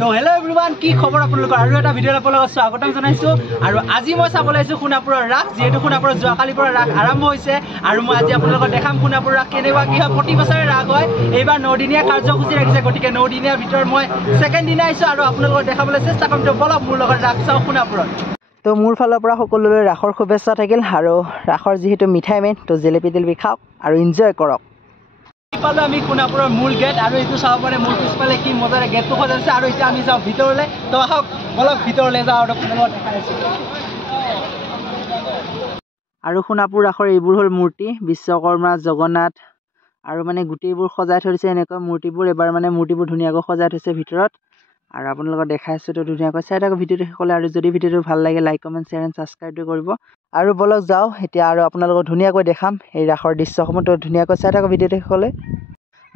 তো hello' everyone, কি খবৰ আপোনালোকৰ? আৰু এটা ভিডিঅ'ত আপোনালোকক স্বাগতম জনাইছোঁ। আৰু আজি মই চাবলৈ আহিছোঁ সোণাপুৰৰ ৰাস, যিহেতু সোণাপুৰত যোৱাকালিৰ পৰা ৰাস আৰম্ভ হৈছে। আৰু মই আজি আপোনালোকক দেখাম সোণাপুৰ ৰাস কেনেকুৱা কি হয়। প্ৰতি বছৰে ৰাস হয়, এইবাৰ 9 দিনীয়া কাৰ্যসূচী ৰাখিছে, গতিকে 9 দিনীয়াৰ ভিতৰত মই ছেকেণ্ড দিনা আহিছোঁ আৰু আপোনালোকক দেখাবলৈ চেষ্টা কৰিম। তো বলক মোৰ লগত ৰাস চাওঁ সোণাপুৰত। তো মোৰ ফালৰ পৰা সকলোলৈ ৰাসৰ শুভেচ্ছা থাকিল। আৰু ৰাসৰ যিহেতু মিঠাই মেইন, তো জেলেপি তেলেপি খাওক আৰু এনজয় কৰক। পালোঁ আমি সোণাপুৰৰ মূল গেট, আৰু এইটো চাব পাৰে মোৰ পিছফালে কি মজাৰে গেটটো সজাইছে। আৰু এতিয়া আমি যাওঁ ভিতৰলৈ। তো আহক বলক ভিতৰলৈ যাওঁ আৰু আপোনালোকক দেখাইছোঁ। আৰু সোণাপুৰ ৰাসৰ এইবোৰ হ'ল মূৰ্তি, বিশ্বকৰ্মা, জগন্নাথ, আৰু মানে গোটেইবোৰ সজাই থৈ দিছে এনেকুৱা মূৰ্তিবোৰ। এবাৰ মানে মূৰ্তিবোৰ ধুনীয়াকৈ সজাই থৈছে ভিতৰত, আৰু আপোনালোকক দেখাইছোঁ। তো ধুনীয়াকৈ চাই থাকক ভিডিঅ'টো শেষলৈ। আৰু যদি ভিডিঅ'টো ভাল লাগে লাইক কমেণ্ট শ্বেয়াৰ এণ্ড ছাবস্ক্ৰাইবটো কৰিব। আৰু বলক যাওঁ এতিয়া, আৰু আপোনালোকক ধুনীয়াকৈ দেখাম এই ৰাসৰ দৃশ্যসমূহ। তো ধুনীয়াকৈ চাই থাকক ভিডিঅ'টো শেষলৈ।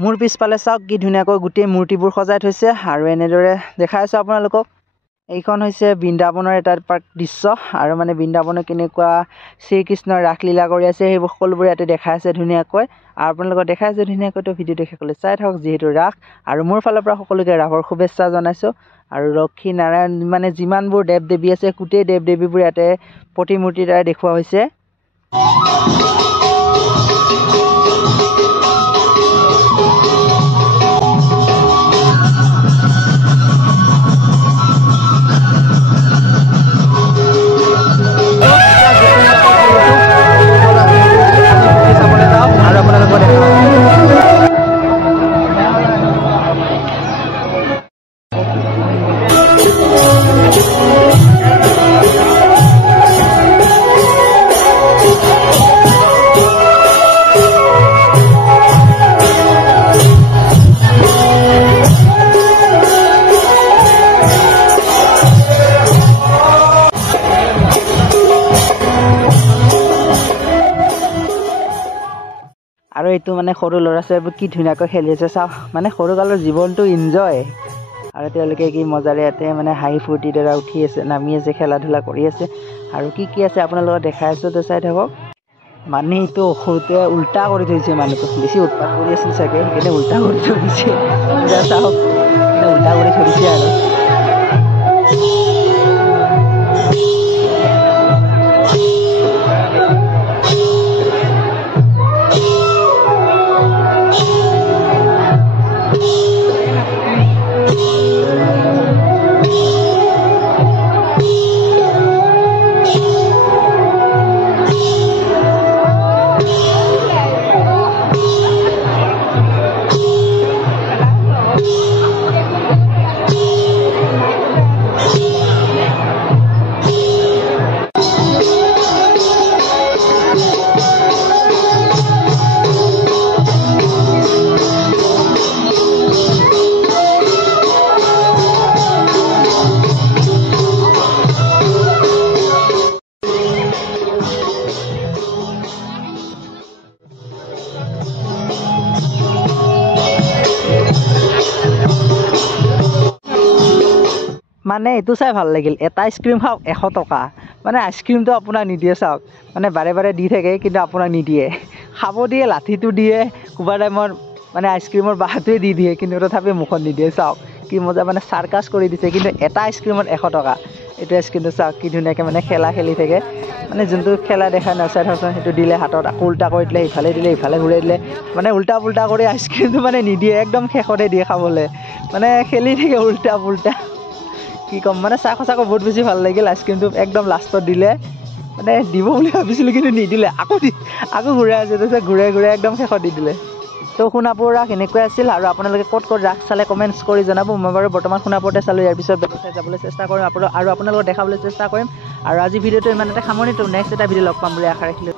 মোৰ পিছফালে চাওক কি ধুনীয়াকৈ গোটেই মূৰ্তিবোৰ সজাই থৈছে, আৰু এনেদৰে দেখাই আছোঁ আপোনালোকক। এইখন হৈছে বৃন্দাবনৰ এটা দৃশ্য, আৰু মানে বৃন্দাবনত কেনেকুৱা শ্ৰীকৃষ্ণৰ ৰাসলীলা কৰি আছে সেইবোৰ সকলোবোৰ ইয়াতে দেখাই আছে ধুনীয়াকৈ। আৰু আপোনালোকক দেখাই আছে ধুনীয়াকৈ। তো ভিডিঅ'টো শেষলৈ চাই থাকক, যিহেতু ৰাস। আৰু মোৰ ফালৰ পৰা সকলোকে ৰাসৰ শুভেচ্ছা জনাইছোঁ। আৰু লক্ষী নাৰায়ণ মানে যিমানবোৰ দেৱ দেৱী আছে গোটেই দেৱ দেৱীবোৰ ইয়াতে প্ৰতিমূৰ্তিৰ দ্বাৰা দেখুওৱা হৈছে। আৰু এইটো মানে সৰু ল'ৰা ছোৱালীবোৰ কি ধুনীয়াকৈ খেলি আছে চাওক, মানে সৰুকালৰ জীৱনটো এনজয়। আৰু তেওঁলোকে কি মজাৰে ইয়াতে মানে হাঁহি ফূৰ্তিৰ দ্বাৰা উঠি আছে, নামি আছে, খেলা ধূলা কৰি আছে। আৰু কি আছে আপোনালোকক দেখাই আছোঁ, তো চাই থাকক। মানে এইটো সৰুতে উল্টা কৰি থৈছে, মানুহটো বেছি উৎপাত কৰি আছিল চাগে, সেইকাৰণে উল্টা কৰি থৈ দিছে। এতিয়া চাওক উল্টা কৰি থৈ দিছে আৰু। মানে এইটো চাই ভাল লাগিল, এটা আইচক্ৰীম খাওক 100 টকা। মানে আইচক্ৰীমটো আপোনাক নিদিয়ে চাওক, মানে বাৰে বাৰে দি থাকে কিন্তু আপোনাক নিদিয়ে। খাব দিয়ে, লাঠিটো দিয়ে, কোনোবা টাইমত মানে আইচক্ৰীমৰ বাঁহটোৱে দি দিয়ে, কিন্তু তথাপি মুখত নিদিয়ে। চাওক কি মজা, মানে চাৰ্কাছ কৰি দিছে। কিন্তু এটা আইচক্ৰীমত 100 টকা। এইটো আইচক্ৰীমটো চাওক কি ধুনীয়াকৈ মানে খেলা খেলি থাকে, মানে যোনটো খেলা দেখা নাচাই থাকচোন, সেইটো দিলে হাতত, আকৌ উল্টা কৰি দিলে, ইফালে দিলে ইফালে ঘূৰাই দিলে, মানে উল্টা পুল্টা কৰি আইচক্ৰীমটো মানে নিদিয়ে, একদম শেষতে দিয়ে খাবলৈ। মানে খেলি থাকে উল্টা পুল্টা, কি ক'ম। মানে চাই সঁচাকৈ বহুত বেছি ভাল লাগিল। আইচক্ৰীমটো একদম লাষ্টত দিলে, মানে দিব বুলি ভাবিছিলোঁ কিন্তু নিদিলে, আকৌ ঘূৰাই আছে, তাৰপিছত ঘূৰাই একদম শেষত দি দিলে। তো সোণাপুৰ ৰাস এনেকুৱাই আছিল। আৰু আপোনালোকে ক'ত ৰাস চালে কমেণ্টছ কৰি জনাব। মই বাৰু বৰ্তমান সোণাপুৰতে চালোঁ, ইয়াৰ পিছত বেলেগ ঠাইত যাবলৈ চেষ্টা কৰিম আৰু আপোনালোকক দেখাবলৈ চেষ্টা কৰিম। আৰু আজি ভিডিঅ'টো ইমানতে সামৰণি। তো নেক্সট এটা ভিডিঅ' লগ পাম বুলি আশা ৰাখিলোঁ।